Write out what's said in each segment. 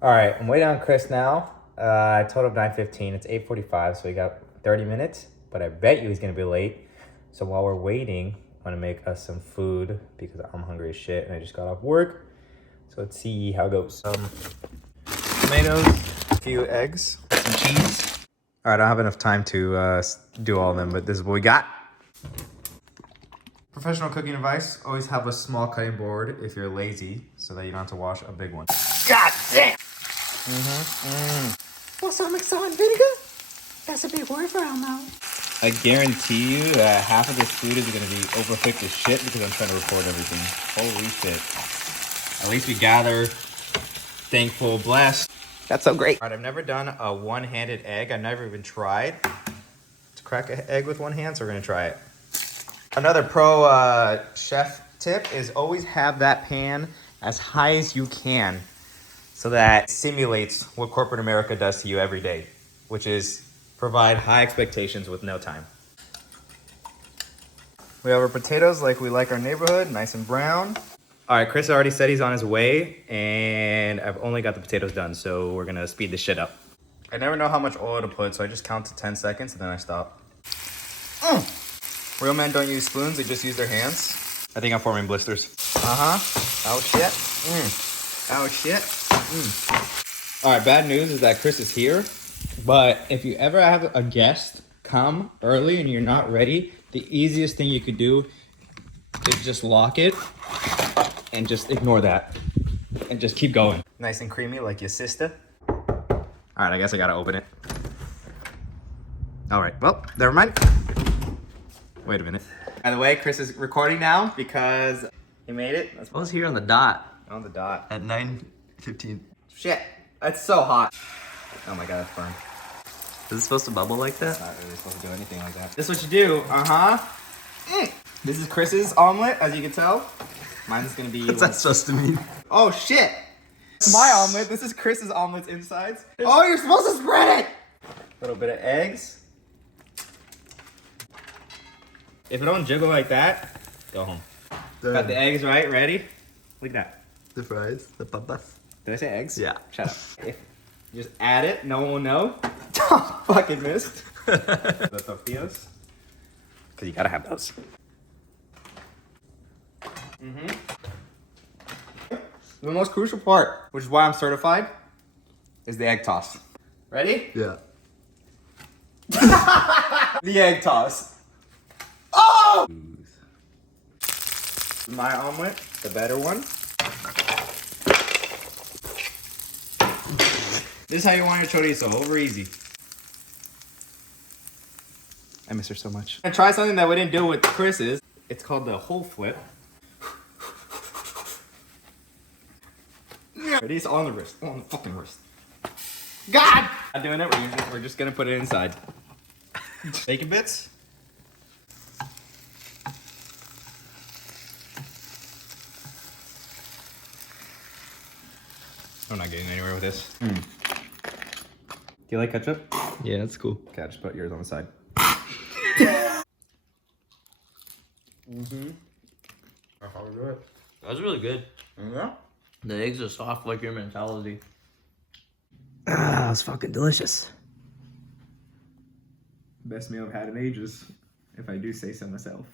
All right, I'm waiting on Chris now. I told him 9:15. It's 8:45, so we got 30 minutes. But I bet you he's gonna be late. So while we're waiting, I'm gonna make us some food because I'm hungry as shit and I just got off work. So let's see how it goes. Tomatoes, a few eggs, some cheese. All right, I don't have enough time to do all of them, but this is what we got. Professional cooking advice: always have a small cutting board if you're lazy, so that you don't have to wash a big one. God damn! Balsamic salt and vinegar? That's a big word for Elmo. I guarantee you that half of this food is gonna be overcooked as shit because I'm trying to record everything. Holy shit. At least we gather, thankful, blessed. That's so great. All right, I've never done a one-handed egg. I've never even tried to crack an egg with one hand, so we're gonna try it. Another pro chef tip is always have that pan as high as you can so that it simulates what corporate America does to you every day, which is provide high expectations with no time. We have our potatoes like we like our neighborhood, nice and brown. All right, Chris already said he's on his way, and I've only got the potatoes done, so we're gonna speed this shit up. I never know how much oil to put, so I just count to 10 seconds and then I stop. Real men don't use spoons, they just use their hands. I think I'm forming blisters. Oh shit. Oh shit. All right, bad news is that Chris is here, but if you ever have a guest come early and you're not ready, the easiest thing you could do is just lock it and just ignore that and just keep going. Nice and creamy like your sista. All right, I guess I gotta open it. All right, well, never mind. Wait a minute. By the way, Chris is recording now because he made it. I was here on the dot. On the dot. At 9:15. Shit, that's so hot. Oh my god, that's burned. Is it supposed to bubble like that? It's not really supposed to do anything like that. This is what you do, This is Chris's omelet, as you can tell. Mine's gonna be... What's that supposed to mean? Oh shit! It's my omelet, this is Chris's omelet's insides. Oh, you're supposed to spread it! A little bit of eggs. If it don't jiggle like that, go home. Got the eggs right, ready? Look at that. The fries, the papas. Did I say eggs? Yeah. Shut up. If you just add it, no one will know. Oh, fucking missed. The tortillas. Because you gotta have those. The most crucial part, which is why I'm certified, is the egg toss. Ready? Yeah. The egg toss. Oh! My omelet, the better one. This is how you want your chorizo, over easy. I miss her so much. I tried something that we didn't do with Chris's. It's called the whole flip. Ready? It's on the wrist. On the fucking wrist. God! Not doing it, we're just gonna put it inside. Bacon bits. I'm not getting anywhere with this. Do you like ketchup? Yeah, that's cool. Okay, I'll just put yours on the side. That's how we do it. That was really good. Yeah? The eggs are soft like your mentality. Ah, that was fucking delicious. Best meal I've had in ages, if I do say so myself.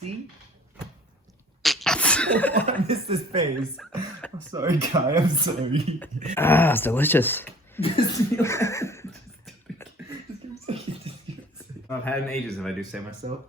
See? I missed his face. I'm sorry, Kai. I'm sorry. Ah, it's delicious. I've had in ages if I do say myself.